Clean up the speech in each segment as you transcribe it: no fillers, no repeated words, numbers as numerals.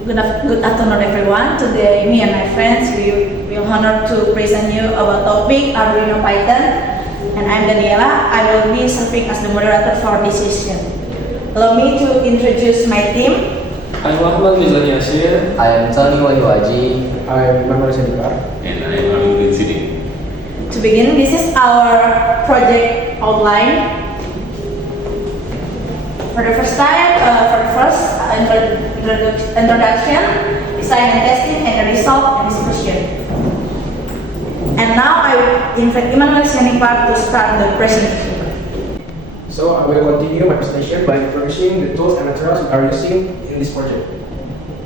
Good afternoon, everyone. Today, me and my friends will honor to present you our topic Arduino Python, and I'm Daniela. I will be serving as the moderator for this session. Allow me to introduce my team. I'm Ahmad, Yasir. I am Tonny Wahyu Aji. I am Imanuel Sianipar. And I'm Aminudin Sidik. To begin, this is our project outline. For the first introduction, design and testing, and the result and discussion. And now I will invite Imanuel Sianipar to start the presentation. So I will continue my presentation by introducing the tools and materials we are using in this project.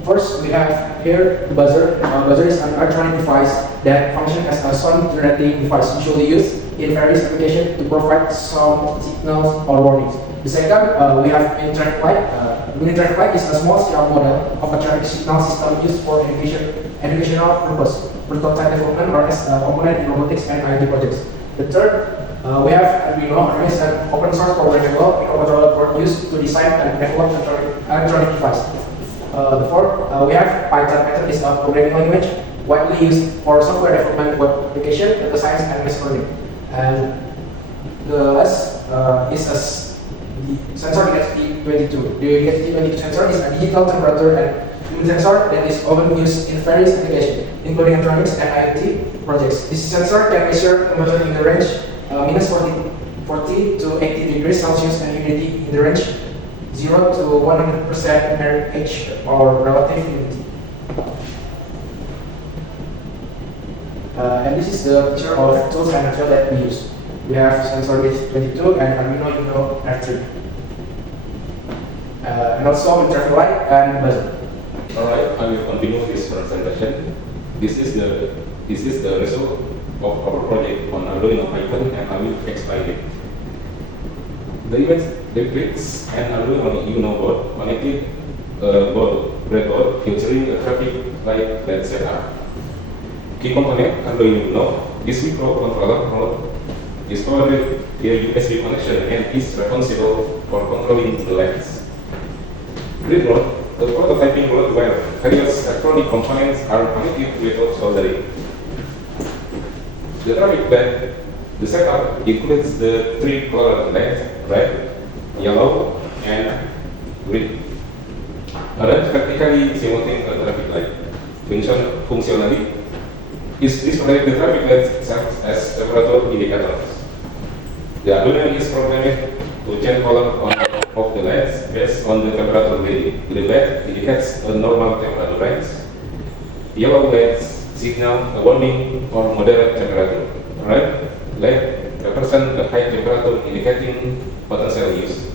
First, we have here the buzzer. Buzzer is an electronic device that functions as a sound generating device usually used in various applications to provide sound signals or warnings. The second, we have mini traffic light. Mini traffic light is a small scale model of a traffic signal system used for educational purpose, prototype development, or as a component in robotics and IT projects. The third, we have Arduino. Arduino is an open source programmable microcontroller for use to design and develop electronic device. The fourth, we have Python. Python is a programming language widely used for software development, web application, data science, and machine learning. And the last is the sensor DHT22. The DHT22 sensor is a digital temperature and humidity sensor that is often used in various applications, including electronics and IoT projects. This sensor can measure temperature in the range minus 40 to 80 degrees Celsius and humidity in the range 0 to 100% RH or relative humidity. And this is the picture of tools and material that we use. We have sensor DHT22 and Arduino R3. And also traffic light and buzzer. Alright, I will continue this presentation. This is the result of our project on Arduino Python, and I will explain it. The image depicts an Arduino Uno board connected breadboard featuring a traffic light LED setup. Key component Arduino Uno. This microcontroller node is powered via USB connection and is responsible for controlling the LEDs. Grid node, the prototyping node where various electronic components are connected without soldering. The traffic LED, the setup includes the three colored LEDs, red, yellow, and green. Arranged vertically simulating a traffic light. Functionally, is displayed the traffic lights serves as temperature indicators. The Arduino is programmed to change color on of the LEDs based on the temperature reading. Green LED indicates a normal temperature range. Yellow LEDs signal a warning or moderate temperature. Red LED represents a high temperature indicating potential use.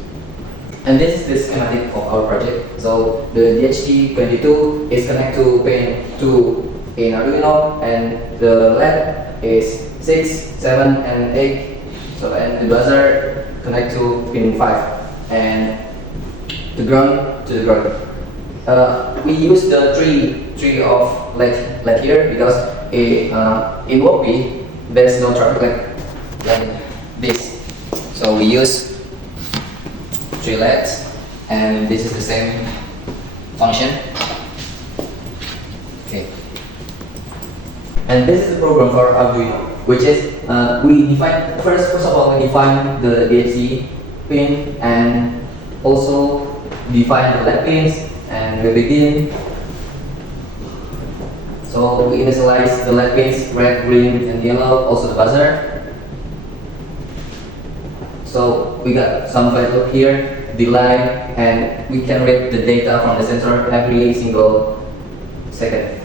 And this is the schematic of our project. So the DHT22 is connected to pin 2 in Arduino, and the LED is 6, 7, and 8. So and the buzzer connect to pin 5 and the ground to the ground. We use the tree of LED here because in WOPI there's no traffic light like this. So we use 3 LEDs, and this is the same function. Okay. And this is the program for Arduino, which is we define first of all we define the DHT pin and also define the LED pins, and we begin. So we initialize the LED pins red, green, and yellow, also the buzzer. So we got some value here, delay, and we can read the data from the sensor every single second.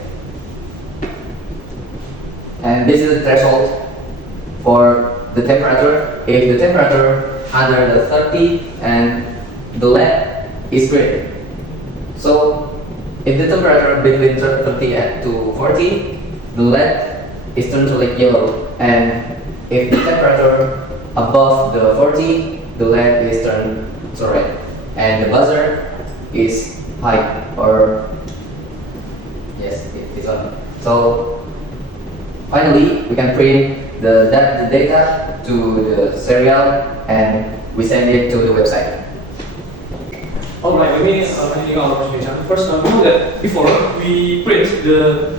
And this is the threshold for the temperature. If the temperature under the 30 and the LED is green. So if the temperature between 30 and to 40, the LED is turned to like yellow. And if the temperature above the 40, the LED is turned to red. And the buzzer is high, or yes, it's on. So finally, we can print the data to the serial, and we send it to the website. Alright, let me continue our presentation. First, we know that before we print the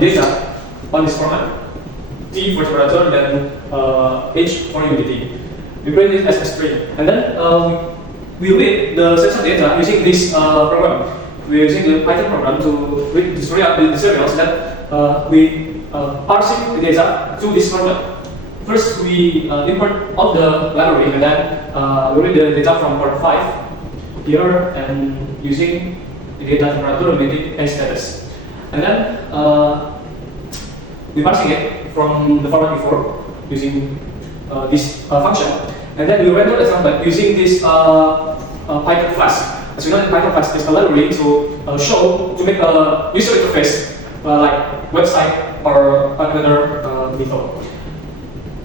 data on this format, T for separator, then H for unity. We print it as a string, and then we read the sensor data using this program. We're using the Python program to read the serials that we parsing the data to this format. First, we import all the library, and then we read the data from port 5 here, and using the data temperature, unity, and status. And then we parsing it from the format before using this function. And then we render the format using this Python class. As you know, in Python class, there's a library to make a user interface like website or another method.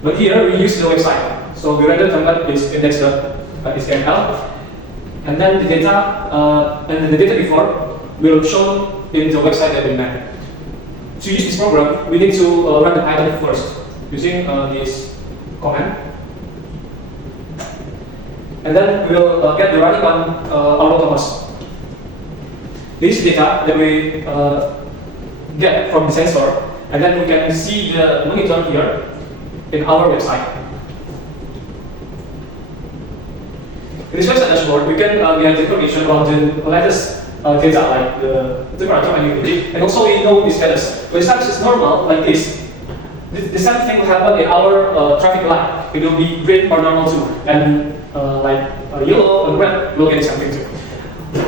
But here we use the website. So we render the template is index.html, and then the data before will show in the website that we made. To use this program, we need to run the Python first using this command. And then we'll get the running one autonomous. This data that we get from the sensor, and then we can see the monitor here in our website. In this website dashboard, we can get information about the latest data, like the temperature and humidity, and also we know the status. When status is normal, like this, the same thing will happen in our traffic light. It will be green or normal too, and like yellow and red will get something too.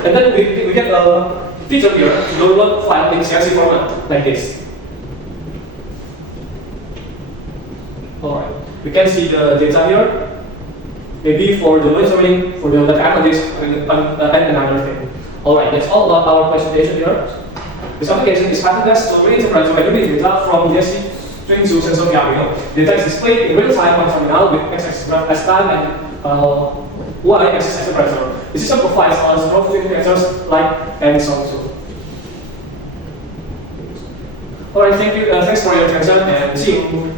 And then we get a feature here to download file in CSV format like this. Alright, we can see the data here. Maybe for the monitoring, for the data analysis, and another thing. Alright, that's all about our presentation here. This application is Python test to read temperature and humidity data from DSC string to sensor Arduino. Data is displayed in real time on terminal with x-axis graph as time and y-axis as temperature. The system provides all strong indicators like and so on. Alright, thank you. Thanks for your attention, and see you